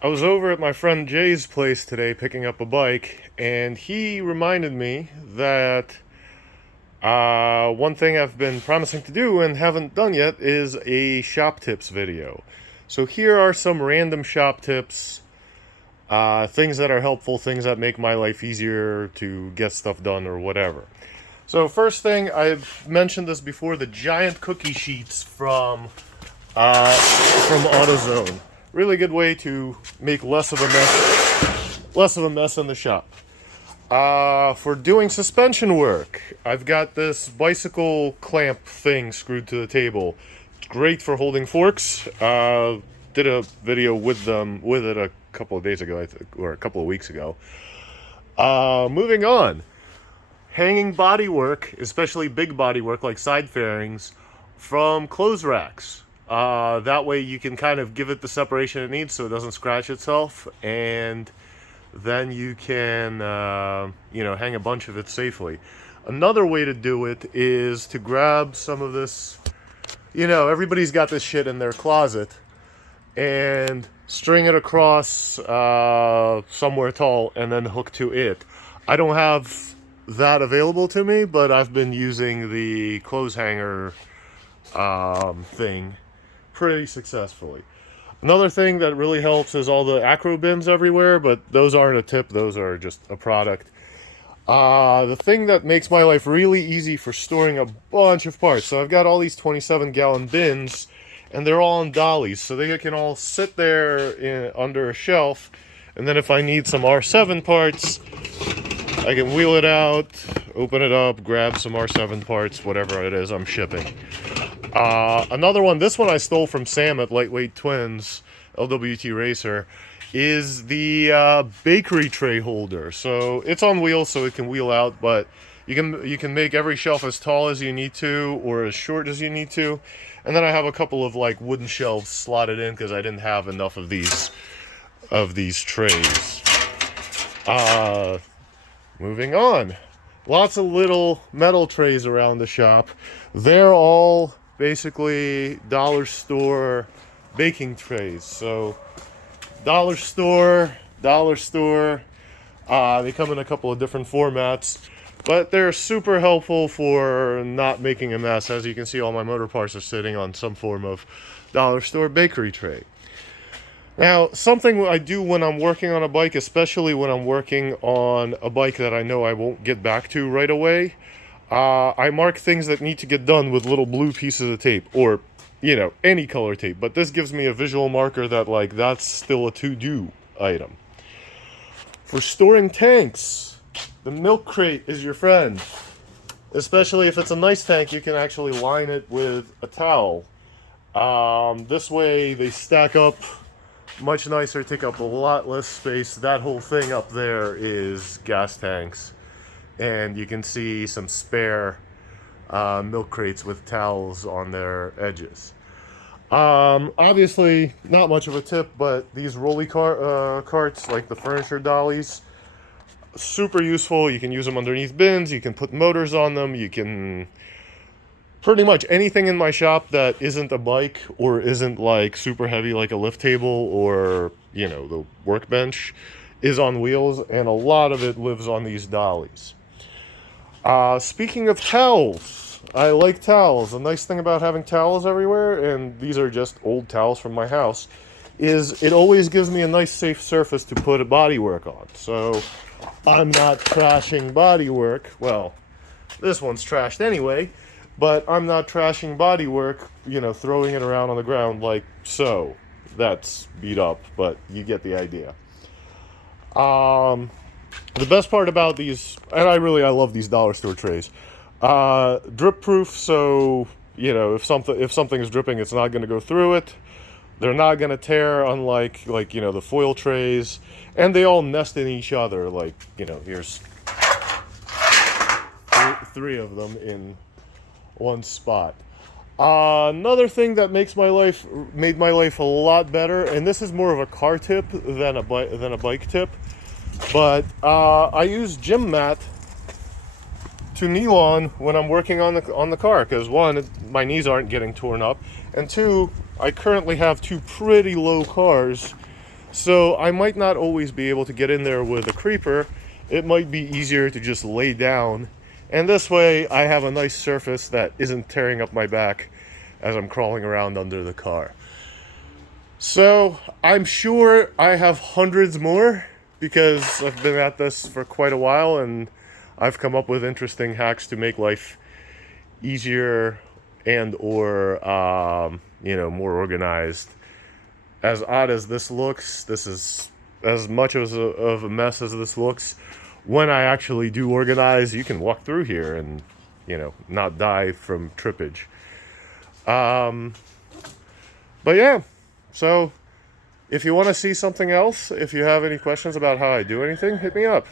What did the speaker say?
I was over at my friend Jay's place today picking up a bike, and he reminded me that one thing I've been promising to do and haven't done yet is a shop tips video. So here are some random shop tips, things that are helpful, things that make my life easier to get stuff done or whatever. So first thing, I've mentioned this before, the giant cookie sheets from AutoZone. Really good way to make less of a mess in the shop. For doing suspension work, I've got this bicycle clamp thing screwed to the table. It's great for holding forks. Did a video with it a couple of days ago, I think, or a couple of weeks ago. Moving on, hanging body work, especially big body work like side fairings, from clothes racks. That way you can kind of give it the separation it needs so it doesn't scratch itself, and then you can, hang a bunch of it safely. Another way to do it is to grab some of this, everybody's got this shit in their closet, and string it across somewhere tall and then hook to it. I don't have that available to me, but I've been using the clothes hanger thing pretty successfully. Another thing that really helps is all the acro bins everywhere, but those aren't a tip, those are just a product. The thing that makes my life really easy for storing a bunch of parts, so I've got all these 27-gallon bins, and they're all on dollies, so they can all sit there under a shelf, and then if I need some R7 parts, I can wheel it out, open it up, grab some R7 parts, whatever it is I'm shipping. Another one, this one I stole from Sam at Lightweight Twins, LWT Racer, is the bakery tray holder. So it's on wheels, so it can wheel out, but you can make every shelf as tall as you need to or as short as you need to. And then I have a couple of like wooden shelves slotted in because I didn't have enough of these trays. Moving on, lots of little metal trays around the shop. They're all basically dollar store baking trays. So dollar store, they come in a couple of different formats, but they're super helpful for not making a mess. As you can see, all my motor parts are sitting on some form of dollar store bakery tray. Now, something I do when I'm working on a bike, especially when I'm working on a bike that I know I won't get back to right away, I mark things that need to get done with little blue pieces of tape, or, any color tape. But this gives me a visual marker that, that's still a to-do item. For storing tanks, the milk crate is your friend. Especially if it's a nice tank, you can actually line it with a towel. This way they stack up much nicer, take up a lot less space. That whole thing up there is gas tanks. And you can see some spare milk crates with towels on their edges. Obviously, not much of a tip, but these rolly carts, like the furniture dollies, super useful. You can use them underneath bins, you can put motors on them, you can... Pretty much anything in my shop that isn't a bike or isn't like super heavy like a lift table or, the workbench is on wheels, and a lot of it lives on these dollies. Speaking of towels, I like towels. The nice thing about having towels everywhere, and these are just old towels from my house, is it always gives me a nice safe surface to put a body work on. So I'm not trashing body work. Well, this one's trashed anyway. But I'm not trashing body work, throwing it around on the ground like so. That's beat up, but you get the idea. The best part about these, and I love these dollar store trays, drip proof. So if something is dripping, it's not going to go through it. They're not going to tear, unlike the foil trays, and they all nest in each other. Here's three of them in one spot. Another thing that made my life a lot better, and this is more of a car tip than a bike tip, but I use gym mat to kneel on when I'm working on the car, because one, my knees aren't getting torn up, and two, I currently have two pretty low cars So I might not always be able to get in there with a creeper. It might be easier to just lay down, and this way I have a nice surface that isn't tearing up my back as I'm crawling around under the car. So I'm sure I have hundreds more because I've been at this for quite a while and I've come up with interesting hacks to make life easier and or more organized. As odd as this looks, this is as much of a mess as this looks. When I actually do organize, you can walk through here and not die from trippage. But yeah, so if you want to see something else, if you have any questions about how I do anything, hit me up.